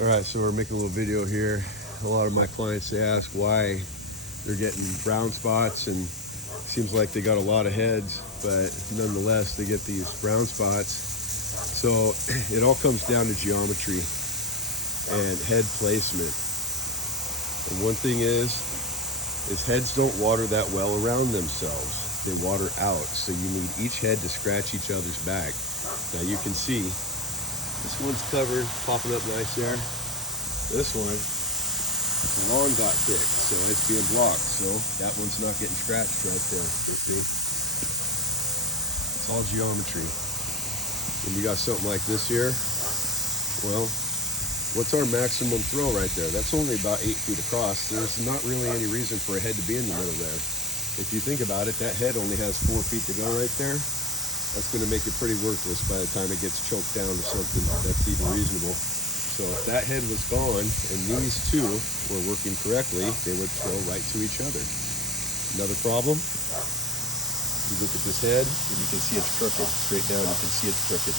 All right, so we're making a little video here. A lot of my clients, they ask why they're getting brown spots, and it seems like they got a lot of heads, but nonetheless, they get these brown spots. So it all comes down to geometry and head placement. And one thing is heads don't water that well around themselves. They water out, so you need each head to scratch each other's back. Now you can see this one's covered, popping up nice there. This one, the lawn got thick, so it's being blocked. So that one's not getting scratched right there. You see? It's all geometry. When you got something like this here, well, what's our maximum throw right there? That's only about 8 feet across. There's not really any reason for a head to be in the middle there. If you think about it, that head only has 4 feet to go right there. That's going to make it pretty worthless by the time it gets choked down to something that's even reasonable. So if that head was gone and these two were working correctly, they would throw right to each other. Another problem, you look at this head and you can see it's crooked. Straight down you can see it's crooked.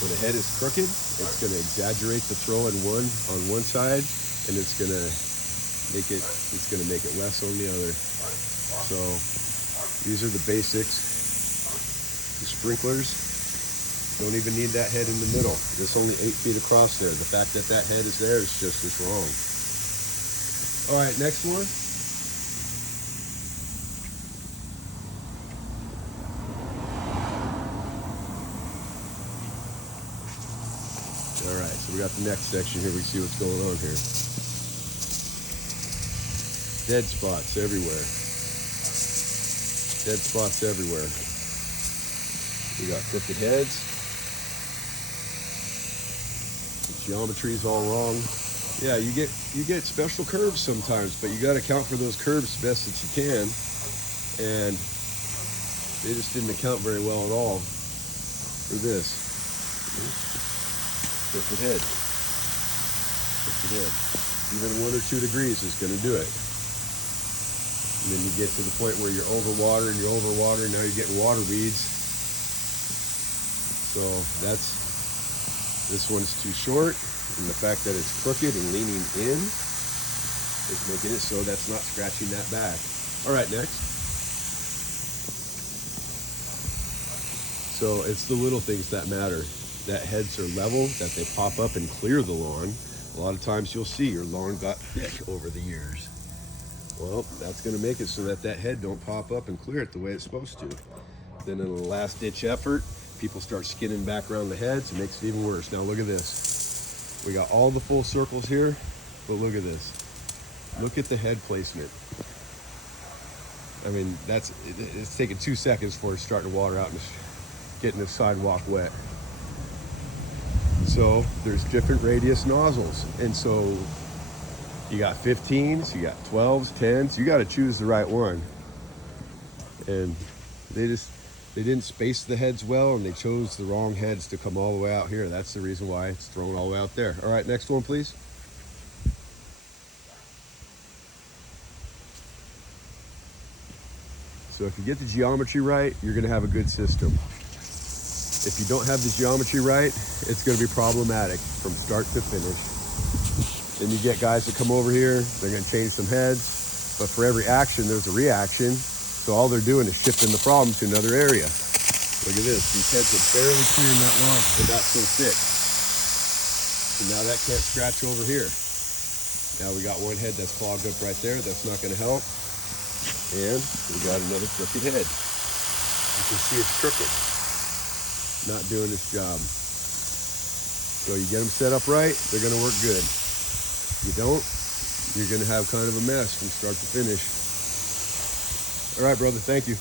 When a head is crooked, it's going to exaggerate the throw on one side, and it's going to make it less on the other. So these are the basics. The sprinklers don't even need that head in the middle. It's only 8 feet across there. The fact that that head is there is just as wrong. All right, next one. All right, so we got the next section here. We see what's going on here. Dead spots everywhere. Dead spots everywhere. We got crooked heads. The geometry's all wrong. Yeah, you get special curves sometimes, but you got to account for those curves best that you can. And they just didn't account very well at all for this. Crooked head. Crooked head. Even 1 or 2 degrees is going to do it. And then you get to the point where you're overwatering, now you're getting water weeds. So this one's too short, and the fact that it's crooked and leaning in is making it so that's not scratching that back. All right, next. So it's the little things that matter. That heads are level, that they pop up and clear the lawn. A lot of times you'll see your lawn got thick over the years. Well, that's going to make it so that head don't pop up and clear it the way it's supposed to. Then in a last ditch effort, people start skinning back around the heads. It makes it even worse. Now look at this. We got all the full circles here, but look at this. Look at the head placement. I mean, it's taking 2 seconds for it to start to water out and getting the sidewalk wet. So there's different radius nozzles. And so you got 15s, you got 12s, 10s. You got to choose the right one. And they didn't space the heads well, and they chose the wrong heads to come all the way out here. That's the reason why it's thrown all the way out there. All right, next one, please. So if you get the geometry right, you're going to have a good system. If you don't have the geometry right, it's going to be problematic from start to finish. Then you get guys that come over here, they're going to change some heads, but for every action, there's a reaction. So all they're doing is shifting the problem to another area. Look at this. These heads are barely clearing that lawn. They got so thick. So now that can't scratch over here. Now we got one head that's clogged up right there. That's not going to help. And we got another crooked head. You can see it's crooked. Not doing its job. So you get them set up right, they're going to work good. If you don't, you're going to have kind of a mess from start to finish. All right, brother, thank you.